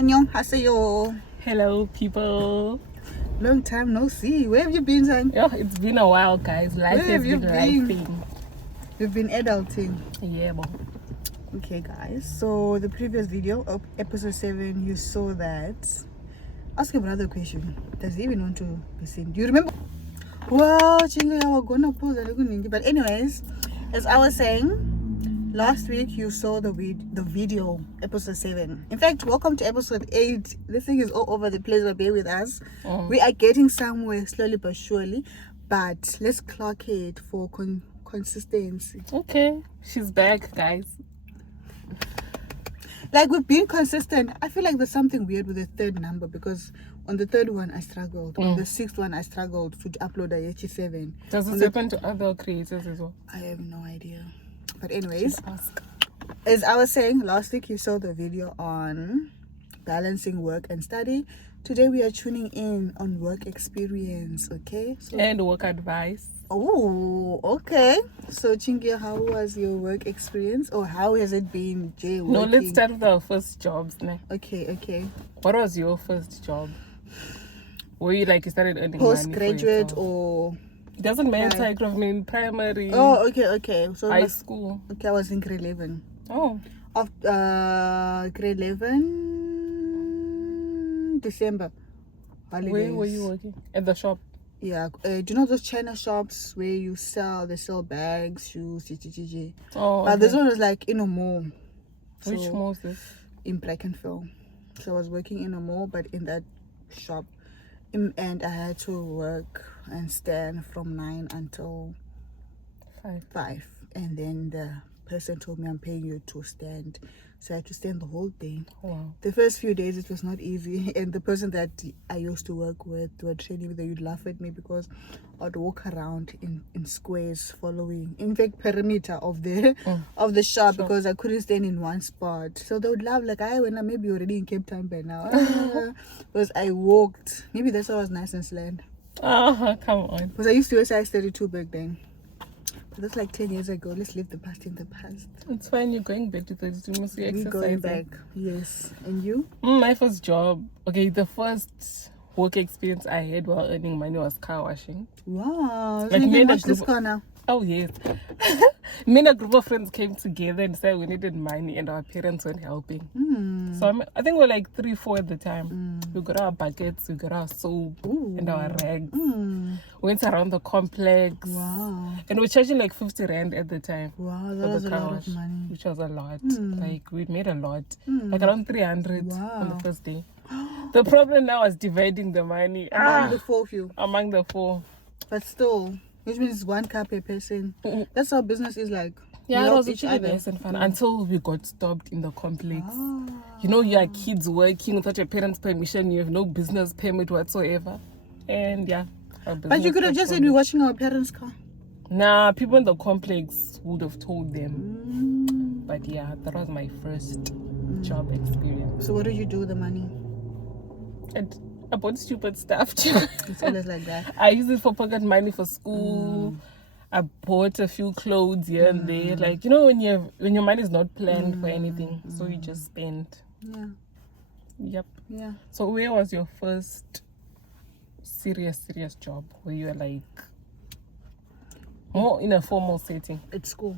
Annyeonghaseyo. Hello, people. Long time no see. Where have you been, son? Yeah, it's been a while, guys. Life Where has have you been been? lifing. We've been adulting. Yeah, but Okay, guys. So the previous video of episode 7, you saw that. Ask him another question. Does he even want to be seen? Do you remember? Wow, Chinga, we're gonna pause a little. But anyways, as I was saying, last week you saw the video, episode 7. In fact, welcome to episode 8. This thing is all over the place, but bear with us. We are getting somewhere slowly but surely, but let's clock it for consistency. okay. She's back, guys. Like, we've been consistent. I feel like there's something weird with the third number, because on the third one I struggled. On the sixth one I struggled to upload a HE7. Does it happen to other creators as well? I have no idea. But anyways, Should ask. as I was saying, last week you saw the video on balancing work and study. Today we are tuning in on work experience, okay? So, And work advice. oh, okay. So Chingia, how was your work experience, or how has it been, Jay? No, let's working? start with our first jobs. Ne? Okay. What was your first job? Were you like you started earning money? Postgraduate for yourself? or It doesn't matter. Right. Like, I mean, primary, oh, okay. So high school. okay, I was in grade 11. Oh, Of grade 11 December holidays. where were you working? At the shop. Yeah, do you know those China shops where they sell bags, shoes, GGG? Oh, But okay. this one was like in a mall. Which So, mall is this? in Brackenfell. So I was working in a mall, but in that shop. And I had to work and stand from 9 until 5. And then the person told me, I'm paying you to stand. So I had to stand the whole day. Wow. The first few days it was not easy, and the person that I used to work with were training, they would laugh at me because I'd walk around in squares following, in fact, perimeter of the of the shop, Sure. because I couldn't stand in one spot. So they would laugh like, when I maybe already in Cape Town by now. Because I walked. Maybe that's why I was nice and slant. Come on. Because I used to wear size 32 back then. But that's like 10 years ago. Let's leave the past in the past. It's fine, you're going back to 32. You must be We're exercising. going back. Yes. And you? My first job, okay, the first work experience I had while earning money was car washing. Wow. So Like, you me can and a watch this group- car now. Oh, yes. Me and a group of friends came together and said we needed money and our parents weren't helping. So I think we were like 3-4 at the time. We got our buckets, we got our soap and our rags. Went around the complex. Wow. And we were charging like 50 rand at the time. Wow, for that was the a car lot wash, of money. which was a lot. Like, we made a lot, like around 300 on Wow. the first day. The problem now is dividing the money Among the 4 of you. among the 4. But still, which means 1 car per person. That's how business is like. Yeah, We it help was each actually other. nice and fun until we got stopped in the complex. Ah. You know, you are kids working without your parents' permission. You have no business permit whatsoever. And yeah. our But you business could have got just said stopped. we're watching our parents' car. Nah, people in the complex would have told them. But yeah, that was my first job experience. So what did you do with the money? And I bought stupid stuff too. It's always like that. I used it for pocket money for school. I bought a few clothes here and there. Like, you know, when your money is not planned for anything, so you just spend. Yeah. Yep. Yeah. So where was your first serious job where you were like more in a formal setting? At school.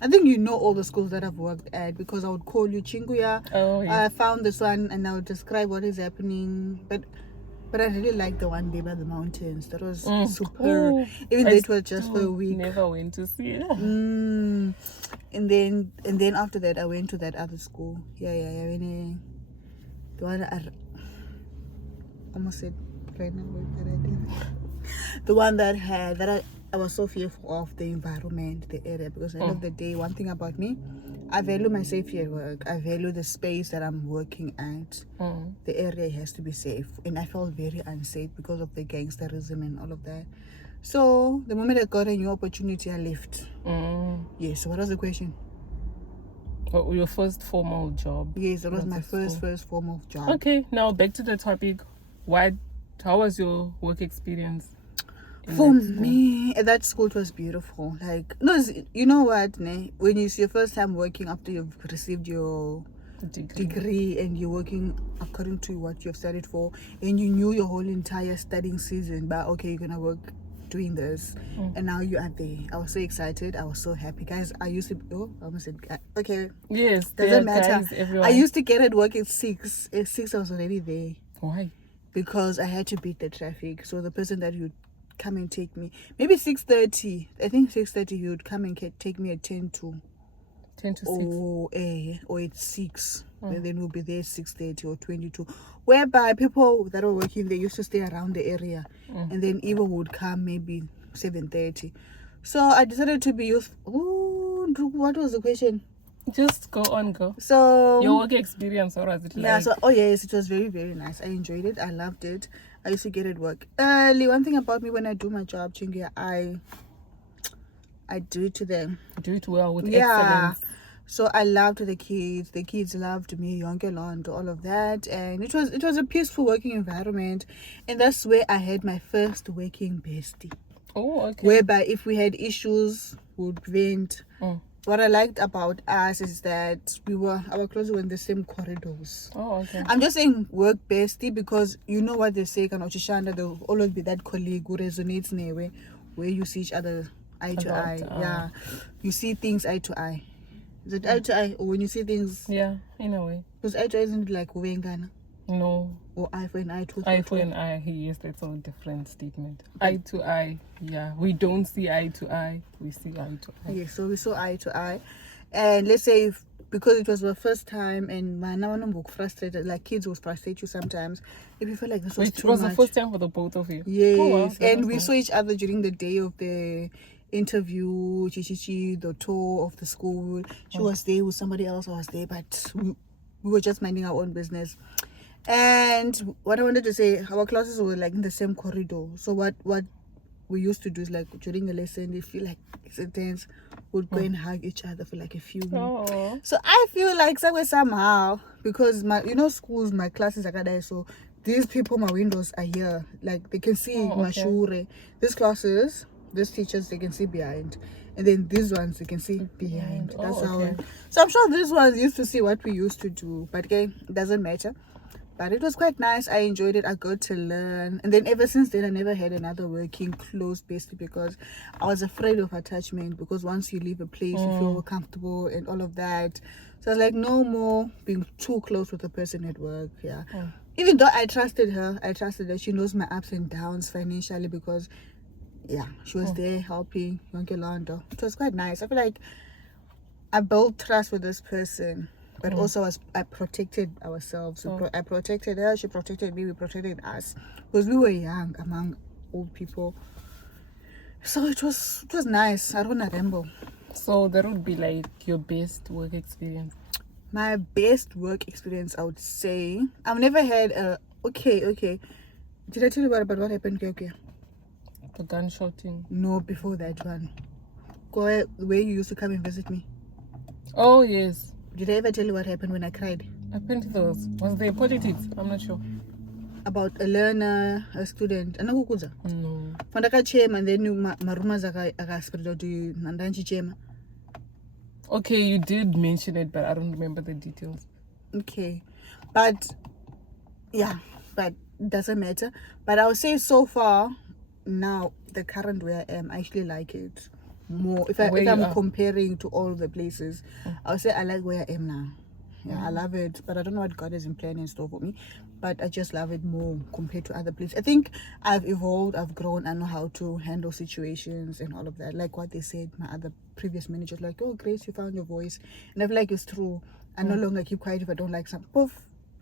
I think you know all the schools that I've worked at, because I would call you, Chinguya. Oh, yeah. I found this one, and I would describe what is happening. But I really liked the one day by the mountains. That was super. Ooh, Even I though it was just for a still week. Never went to see it. And then after that I went to that other school. Yeah. The one I almost said right now, but I didn't. The one that I was so fearful of the environment, the area, because at the end of the day, one thing about me, I value my safety at work. I value the space that I'm working at. The area has to be safe, and I felt very unsafe because of the gangsterism and all of that. So the moment I got a new opportunity, I left. Yes. So what was the question? What, your first formal job? Yes, that was Was my at first school. formal job. Okay, now back to the topic. How was your work experience? in For that school? me, at that school, it was beautiful. Like, no, you know what, ne? When it's your first time working after you've received your degree and you're working according to what you've studied for, and you knew your whole entire studying season, but okay, you're gonna work doing this, and now you are there. I was so excited. I was so happy, guys. I used to I almost said okay. Yes, Doesn't matter. guys, everyone. I used to get at work at 6. At 6, I was already there. Why? Because I had to beat the traffic. So the person that would come and take me, maybe 6:30. I think 6:30 he would come and take me at 10 to 6. Or at 6. And then we'll be there 6:30 or 22. Whereby people that were working, they used to stay around the area. And then Eva would come maybe 7:30. So I decided to be useful. Oh, what was the question? Just go on, go. So Your work experience, or was it like? yeah, so yes, it was very, very nice. I enjoyed it. I loved it. I used to get at work early. One thing about me, when I do my job, Chingy, I do it to them. Do it well with excellence. So I loved the kids loved me, Yonke Land, all of that, and it was a peaceful working environment, and that's where I had my first working bestie. Oh, okay. Whereby if we had issues, we'd vent. What I liked about us is that our clothes were in the same corridors. Oh, okay. I'm just saying work bestie because you know what they say, there'll always be that colleague who resonates in a way where you see each other eye to eye. Yeah. You see things eye to eye. Is it eye to eye? Or when you see things? Yeah, in a way. Because eye to eye isn't like Wengana. No. Or eye for an eye, tooth Eye for an eye, yes, that's a different statement. Eye to eye, yeah. We don't see eye to eye, we see eye to eye. Yeah, so we saw eye to eye. And let's say because it was my first time and my now I'm frustrated, like kids will frustrate you sometimes. If you feel like this was too much. It was the first time for the both of you? Yes. Oh, wow, and we saw each other during the day of the interview, the tour of the school. She was there with somebody else, I was there, but we were just minding our own business. And what I wanted to say, our classes were like in the same corridor. So what we used to do is like during a lesson, if feel like it's intense, we'd go and hug each other for like a few minutes. Oh. So I feel like somehow, because schools, my classes are there, so these people, my windows are here, like they can see my shure. These classes, these teachers, they can see behind, and then these ones they can see behind. That's how. So I'm sure these ones used to see what we used to do, but okay, it doesn't matter. But it was quite nice. I enjoyed it. I got to learn. And then ever since then, I never had another working close bestie because I was afraid of attachment. Because once you leave a place, you feel comfortable and all of that. So I was like, no more being too close with a person at work. Yeah. Even though I trusted her. She knows my ups and downs financially because, yeah, she was there helping Yonke Lando. It was quite nice. I feel like I built trust with this person. But also I protected ourselves. I protected her, she protected me, we protected us. Because we were young among old people. So it was nice. I don't remember. So that would be like your best work experience? My best work experience, I would say. I've never had a... Okay. Did I tell you about what happened? Okay. The gunshotting? No, before that one. Where you used to come and visit me. Oh, yes. Did I ever tell you what happened when I cried? I think was there politics? I'm not sure. About a learner, a student. No. Fandaka chema and then marumas aga spread to nandanchi chema. Okay, you did mention it, but I don't remember the details. Okay. But yeah, but it doesn't matter. But I would say so far now the current where I am, I actually like it more. If I'm comparing to all the places, I would say I like where I am now. Yeah, I love it, but I don't know what God is in plan in store for me, but I just love it more compared to other places. I think I've evolved, I've grown, I know how to handle situations and all of that. Like what they said, my other previous managers, like, oh Grace, you found your voice, and I feel like it's true. I no longer keep quiet if I don't like something. Poof.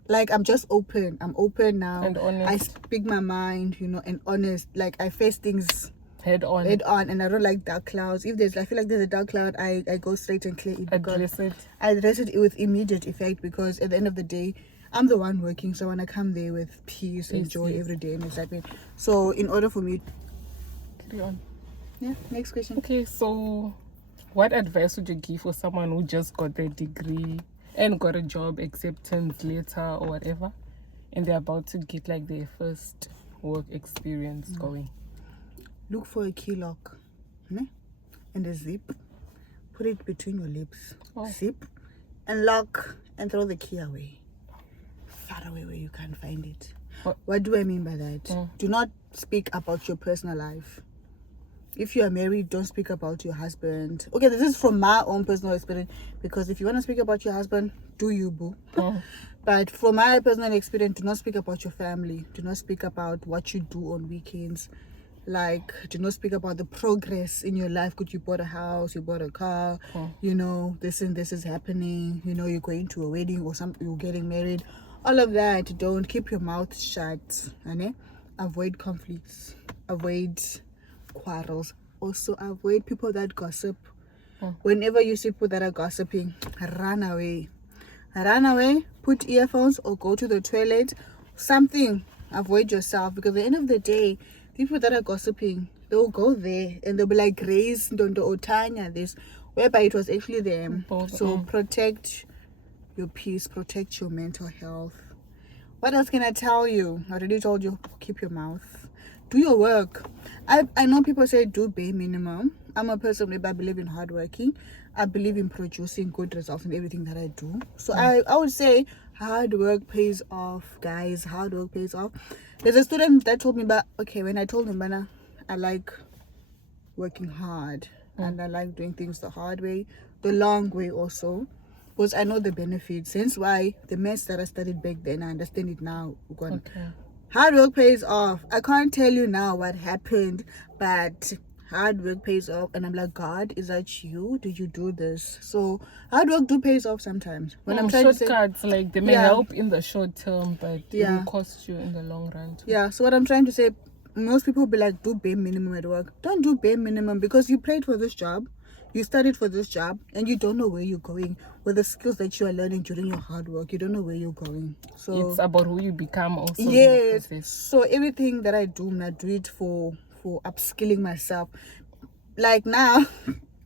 Like I'm just open. I'm open now. And honest. I speak my mind, and honest. Like I face things head on, and I don't like dark clouds. If I feel like there's a dark cloud, I go straight and clear it. I address it with immediate effect because at the end of the day, I'm the one working, so I want to come there with peace and joy every day and excitement. So in order for me, carry on. Yeah. Next question. Okay, so what advice would you give for someone who just got their degree and got a job acceptance letter or whatever, and they're about to get like their first work experience going? Look for a key lock, and a zip. Put it between your lips. Zip, and lock and throw the key away. Far away where you can't find it. What do I mean by that? Do not speak about your personal life. If you are married, don't speak about your husband. Okay, this is from my own personal experience, because if you want to speak about your husband, do you, boo? But from my personal experience, do not speak about your family. Do not speak about what you do on weekends. Like, do not speak about the progress in your life. Could you bought a house, you bought a car, you know, this and this is happening, you know, you're going to a wedding or something, you're getting married. All of that, don't. Keep your mouth shut. Avoid conflicts. Avoid quarrels. Also avoid people that gossip. Whenever you see people that are gossiping, run away. Put earphones or go to the toilet, something. Avoid yourself, because at the end of the day, people that are gossiping, they'll go there and they'll be like, Grace, Ndondo, Otanya, this, whereby it was actually them. So protect your peace, protect your mental health. What else can I tell you? I already told you, keep your mouth. Do your work. I know people say do bare minimum. I'm a person where I believe in hard working. I believe in producing good results in everything that I do. So I would say hard work pays off, guys. Hard work pays off. There's a student that told me about, okay, when I told him, Bana, I like working hard and I like doing things the hard way, the long way also, because I know the benefits. Hence why the mess that I studied back then, I understand it now. Hard work pays off. I can't tell you now what happened, but hard work pays off. And I'm like, God, is that you? Did you do this? So hard work do pays off sometimes. When I'm trying shortcuts, to say, like, they may help in the short term, but it will cost you in the long run too. Yeah, so what I'm trying to say, most people be like, do bare minimum at work. Don't do bare minimum, because you prayed for this job, you studied for this job, and you don't know where you're going with the skills that you are learning during your hard work. You don't know where you're going. So it's about who you become also. Yes. So everything that I do, I do it for upskilling myself. Like now,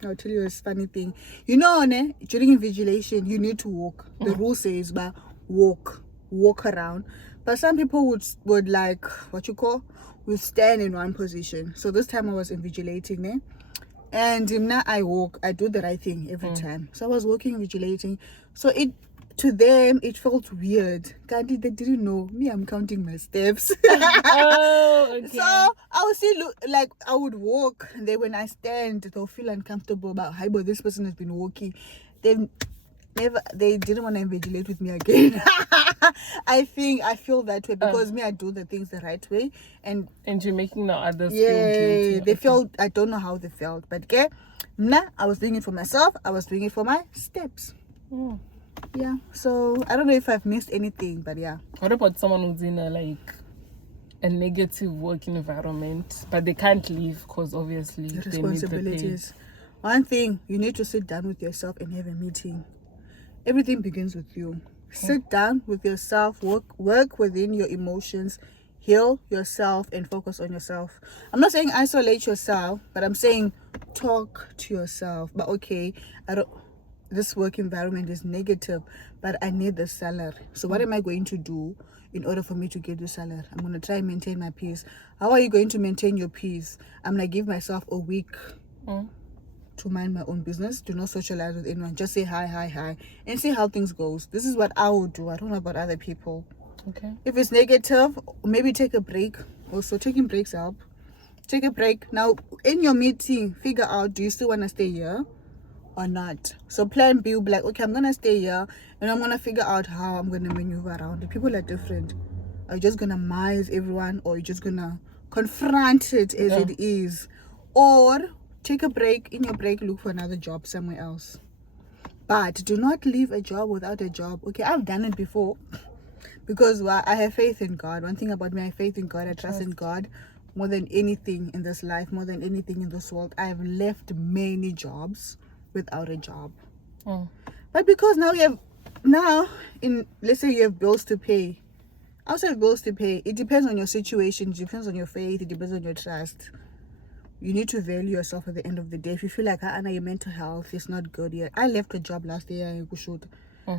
I'll tell you a funny thing. You know, during invigilation, you need to walk. The rule says, but walk around. But some people would like, would stand in one position. So this time I was invigilating, and now I walk. I do the right thing every time. So I was walking, invigilating. So to them it felt weird. They didn't know me. I'm counting my steps. Oh, okay. So I would see, like, I would walk, and then when I stand, they'll feel uncomfortable about, hi, but this person has been walking. They didn't want to invigilate with me again. I feel that way, because I do the things the right way, and you're making the others feel guilty. They felt, I don't know how they felt, but I was doing it for myself. I was doing it for my steps. Yeah, so I don't know if I've missed anything, but yeah. What about someone who's in a negative work environment, but they can't leave because obviously the responsibilities? One thing, you need to sit down with yourself and have a meeting. Everything begins with you. Sit down with yourself, work within your emotions, heal yourself, and focus on yourself. I'm not saying isolate yourself, but I'm saying talk to yourself. But okay, this work environment is negative, but I need the salary. So what am I going to do in order for me to get the salary? I'm going to try and maintain my peace. How are you going to maintain your peace? I'm going to give myself a week to mind my own business. Do not socialize with anyone. Just say hi, and see how things goes. This is what I would do. I don't know about other people. Okay. If it's negative, maybe take a break. Also, taking breaks help. Take a break. Now, in your meeting, figure out, do you still want to stay here or not? So plan B will be like, okay, I'm going to stay here, and I'm going to figure out how I'm going to maneuver around. The people are different. Are you just going to mize everyone, or are you just going to confront it as it is? Or take a break. In your break, look for another job somewhere else. But do not leave a job without a job. Okay, I've done it before, because I have faith in God. One thing about me, I have faith in God. I trust in God more than anything in this life, more than anything in this world. I have left many jobs without a job. But because let's say you have bills to pay. Outside bills to pay, it depends on your situation, it depends on your faith, it depends on your trust. You need to value yourself at the end of the day. If you feel like your mental health is not good yet. I left a job last year in Kushut.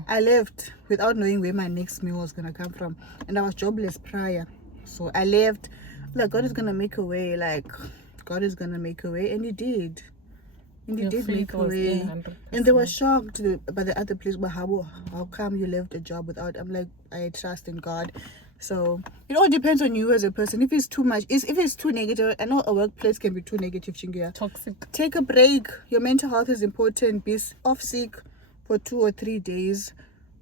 I left without knowing where my next meal was gonna come from, and I was jobless prior. So I left like, God is gonna make a way, and He did. And they Your did faith make a was way. in 100%. And they were shocked by the other place. But how come you left a job without? I'm like, I trust in God. So it all depends on you as a person. If it's too much, if it's too negative, I know a workplace can be too negative, Chingia. Toxic. Take a break. Your mental health is important. Be off sick for 2 or 3 days.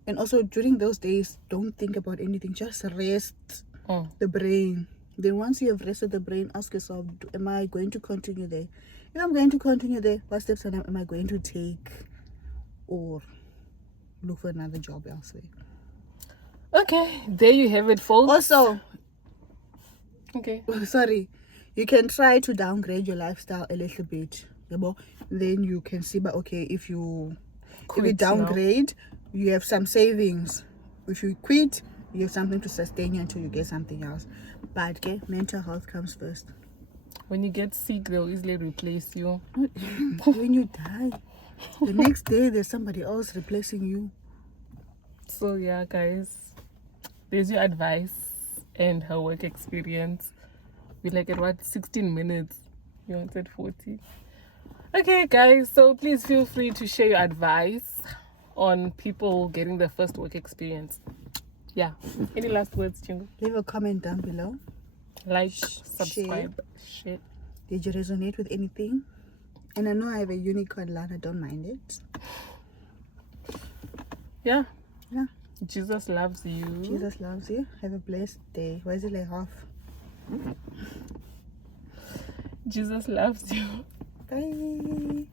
And also during those days, don't think about anything. Just rest the brain. Then once you have rested the brain, ask yourself, am I going to continue there? If I'm going to continue there, what steps am I going to take? Or look for another job elsewhere. Okay, there you have it, folks. Also, okay. Sorry, you can try to downgrade your lifestyle a little bit. Then you can see, but okay, if you downgrade, you have some savings. If you quit, you have something to sustain you until you get something else. But okay, mental health comes first. When you get sick, they'll easily replace you. When you die, the next day there's somebody else replacing you. So yeah, guys, there's your advice and her work experience. We're like at what, 16 minutes? You wanted 40. Okay, guys, so please feel free to share your advice on people getting their first work experience. Yeah. Any last words, Chingu? Leave a comment down below. Like, subscribe, share. Did you resonate with anything? And I know I have a unicorn line. I don't mind it. Yeah. Yeah. Jesus loves you. Jesus loves you. Have a blessed day. Why is it like half? Jesus loves you. Bye.